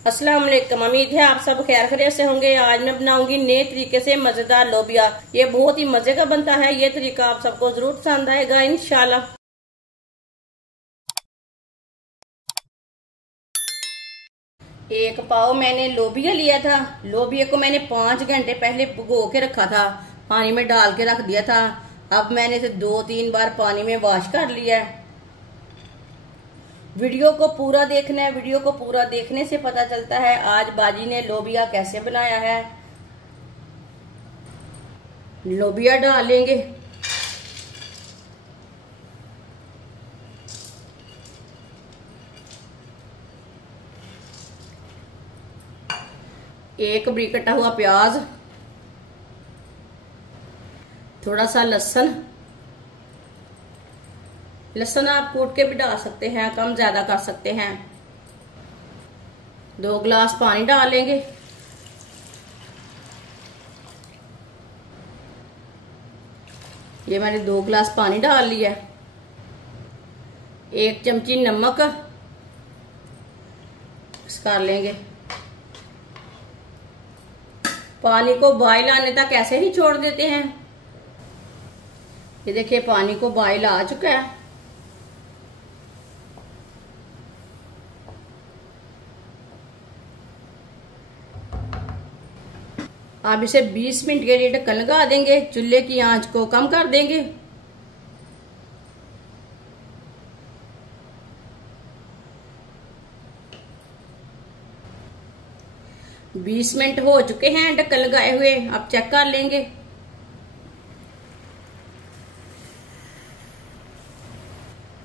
अस्सलाम वालेकुम। उम्मीद है आप सब खैर खैरियत से होंगे। आज मैं बनाऊंगी नए तरीके से मजेदार लोबिया। ये बहुत ही मजे का बनता है। ये तरीका आप सबको जरूर पसंद आएगा इंशाल्लाह। एक पाव मैंने लोबिया लिया था। लोबिया को मैंने 5 घंटे पहले भिगो के रखा था, पानी में डाल के रख दिया था। अब मैंने इसे 2-3 बार पानी में वॉश कर लिया है। वीडियो को पूरा देखना है। वीडियो को पूरा देखने से पता चलता है आज बाजी ने लोबिया कैसे बनाया है। लोबिया डालेंगे। एक बारीक कटा हुआ प्याज, थोड़ा सा लहसुन। लहसुन आप कूट के भी डाल सकते हैं, कम ज्यादा कर सकते हैं। 2 गिलास पानी डालेंगे। ये मैंने 2 गिलास पानी डाल लिया। 1 चमची नमक मिक्स कर लेंगे। पानी को बॉयल आने तक ऐसे ही छोड़ देते हैं। ये देखिए पानी को बॉयल आ चुका है। अब इसे 20 मिनट के लिए ढक्कन लगा देंगे। चूल्हे की आंच को कम कर देंगे। 20 मिनट हो चुके हैं ढक्कन लगाए हुए। अब चेक कर लेंगे।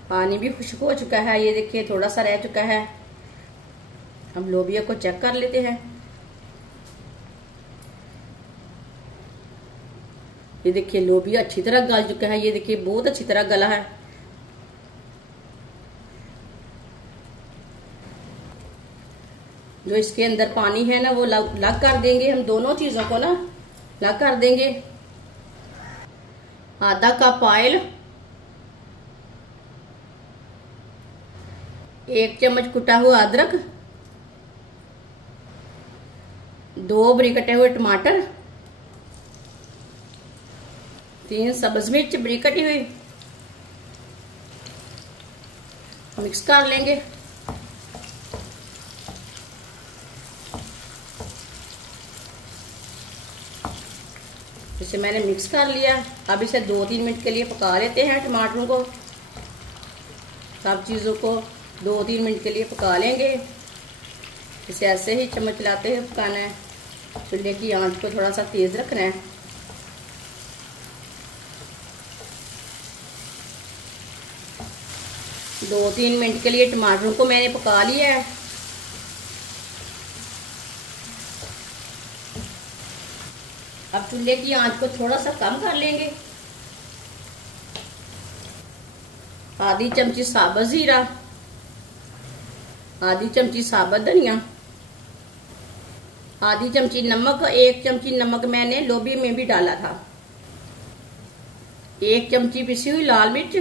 पानी भी खुश्क हो चुका है। ये देखिए थोड़ा सा रह चुका है। हम लोबिया को चेक कर लेते हैं। ये देखिए लोबिया अच्छी तरह गल चुका है। ये देखिए बहुत अच्छी तरह गला है। जो इसके अंदर पानी है ना वो लग कर देंगे। हम दोनों चीजों को ना लग कर देंगे। आधा कप ऑयल, 1 चम्मच कुटा हुआ अदरक, 2 बारीक कटे हुए टमाटर, 3 सब्ज मिर्च बारीक कटी हुई। मिक्स कर लेंगे। इसे मैंने मिक्स कर लिया। अब इसे 2-3 मिनट के लिए पका लेते हैं। टमाटरों को, सब चीजों को 2-3 मिनट के लिए पका लेंगे। इसे ऐसे ही चम्मच चलाते हुए पकाना है। चूल्हे की आंच को थोड़ा सा तेज रखना है। दो 3 मिनट के लिए टमाटरों को मैंने पका लिया है। अब चूल्हे की आंच को थोड़ा सा कम कर लेंगे। आधी चमची साबुत जीरा, आधी चमची साबुत धनिया, आधी चमची नमक। 1 चमची नमक मैंने लोबिया में भी डाला था। 1 चमची पिसी हुई लाल मिर्च,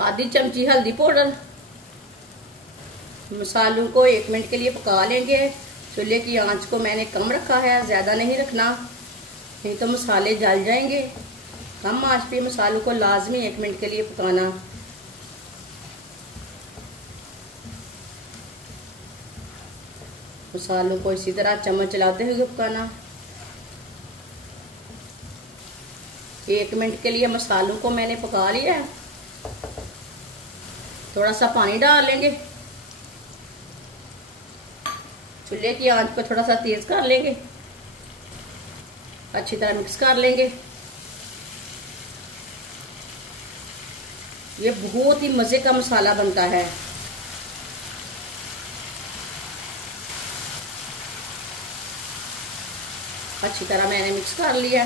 आधी चमची हल्दी पाउडर। मसालों को 1 मिनट के लिए पका लेंगे। चूल्हे की आंच को मैंने कम रखा है, ज्यादा नहीं रखना, नहीं तो मसाले जल जाएंगे। कम आंच पे मसालों को लाजमी 1 मिनट के लिए पकाना। मसालों को इसी तरह चम्मच चलाते हुए पकाना। 1 मिनट के लिए मसालों को मैंने पका लिया है। थोड़ा सा पानी डाल लेंगे। चूल्हे की आंच को थोड़ा सा तेज कर लेंगे। अच्छी तरह मिक्स कर लेंगे। ये बहुत ही मजे का मसाला बनता है। अच्छी तरह मैंने मिक्स कर लिया।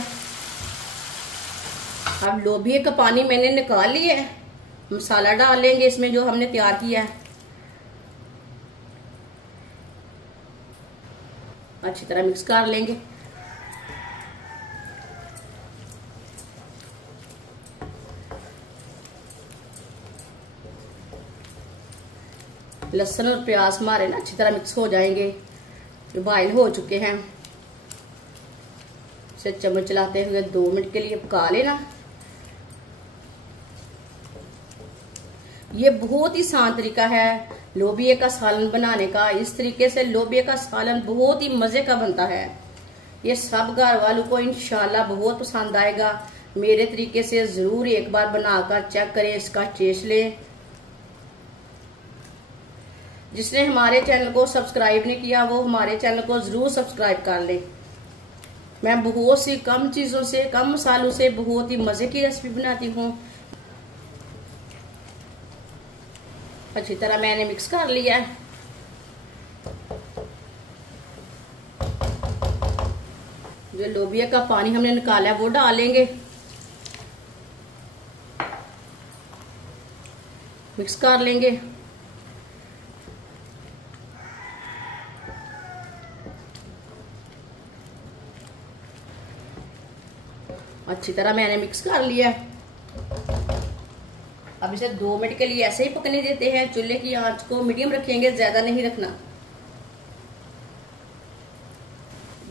अब लोबिया का पानी मैंने निकाल लिया है। मसाला डाल लेंगे इसमें जो हमने तैयार किया है। अच्छी तरह मिक्स कर लेंगे। लहसुन और प्याज हमारे ना अच्छी तरह मिक्स हो जाएंगे। बॉइल हो चुके हैं। इसे चम्मच चलाते हुए 2 मिनट के लिए पका लेना। ये बहुत ही आसान तरीका है लोबिया का सालन बनाने का। इस तरीके से लोबिया का सालन बहुत ही मजे का बनता है। ये सब घर वालों को इंशाल्लाह बहुत पसंद आएगा। मेरे तरीके से जरूर एक बार बनाकर चेक करें, इसका टेस्ट लें। जिसने हमारे चैनल को सब्सक्राइब नहीं किया वो हमारे चैनल को जरूर सब्सक्राइब कर ले। मैं बहुत सी कम चीजों से, कम मसालों से बहुत ही मजे की रेसिपी बनाती हूँ। अच्छी तरह मैंने मिक्स कर लिया है। जो लोबिया का पानी हमने निकाला है वो डालेंगे। मिक्स कर लेंगे। अच्छी तरह मैंने मिक्स कर लिया। अब इसे 2 मिनट के लिए ऐसे ही पकने देते हैं। चूल्हे की आंच को मीडियम रखेंगे, ज्यादा नहीं रखना।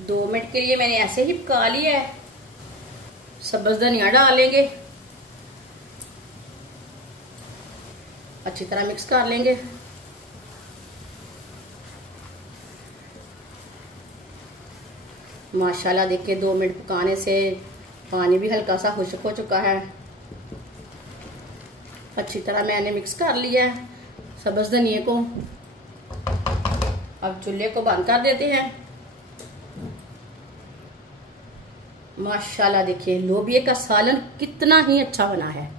2 मिनट के लिए मैंने ऐसे ही पका लिया है। सब्ज धनिया डालेंगे। अच्छी तरह मिक्स कर लेंगे। माशाल्लाह देखिए 2 मिनट पकाने से पानी भी हल्का सा खुश्क हो चुका है। अच्छी तरह मैंने मिक्स कर लिया है सब्ज धनिया को। अब चूल्हे को बंद कर देते हैं। माशाल्लाह देखिए लोबिया का सालन कितना ही अच्छा बना है।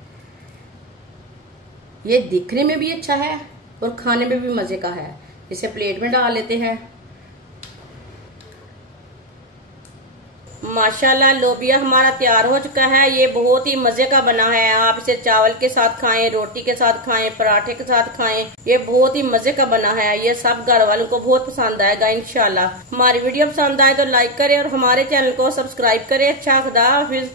ये दिखने में भी अच्छा है और खाने में भी मजे का है। इसे प्लेट में डाल लेते हैं। माशाल्लाह लोबिया हमारा तैयार हो चुका है। ये बहुत ही मजे का बना है। आप इसे चावल के साथ खाएं, रोटी के साथ खाएं, पराठे के साथ खाएं। ये बहुत ही मजे का बना है। ये सब घर वालों को बहुत पसंद आएगा इंशाल्लाह। हमारी वीडियो पसंद आए तो लाइक करें और हमारे चैनल को सब्सक्राइब करें। अच्छा खुदा हाफिज।